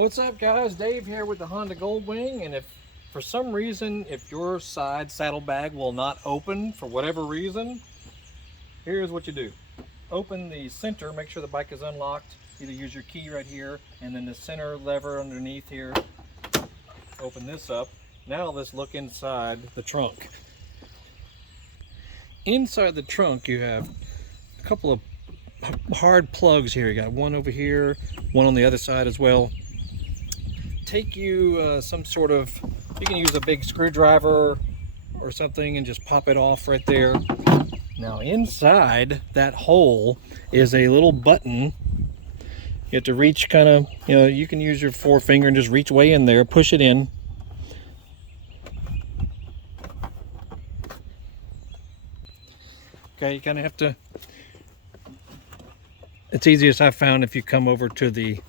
What's up, guys? Dave here with the Honda GoldWing, and if for some reason if your side saddlebag will not open for whatever reason, here's what you do. Open the center, make sure the bike is unlocked. Either use your key right here and then the center lever underneath here. Open this up. Now let's look inside the trunk. Inside the trunk you have a couple of hard plugs here. You got one over here, one on the other side as well. Take you some sort of, you can use a big screwdriver or something and just pop it off right there. Now inside that hole is a little button. You have to reach kind of, you can use your forefinger and just reach way in there, push it in. Okay, you kind of have to, it's easiest I've found if you come over to the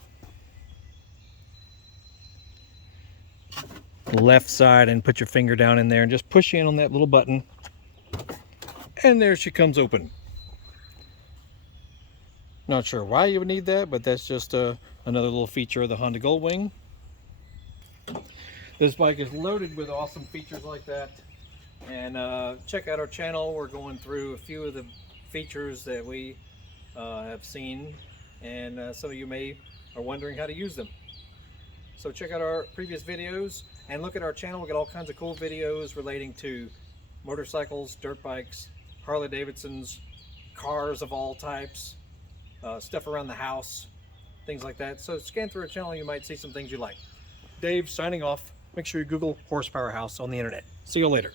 left side and put your finger down in there and just push in on that little button, and there she comes open. Not sure why you would need that, but that's just another little feature of the Honda GoldWing. This bike is loaded with awesome features like that, and check out our channel. We're going through a few of the features that we have seen, and some of you may are wondering how to use them. So check out our previous videos and look at our channel. We got all kinds of cool videos relating to motorcycles, dirt bikes, Harley Davidsons, cars of all types, stuff around the house, things like that. So scan through our channel, you might see some things you like. Dave signing off. Make sure you Google Horsepower House on the internet. See you later.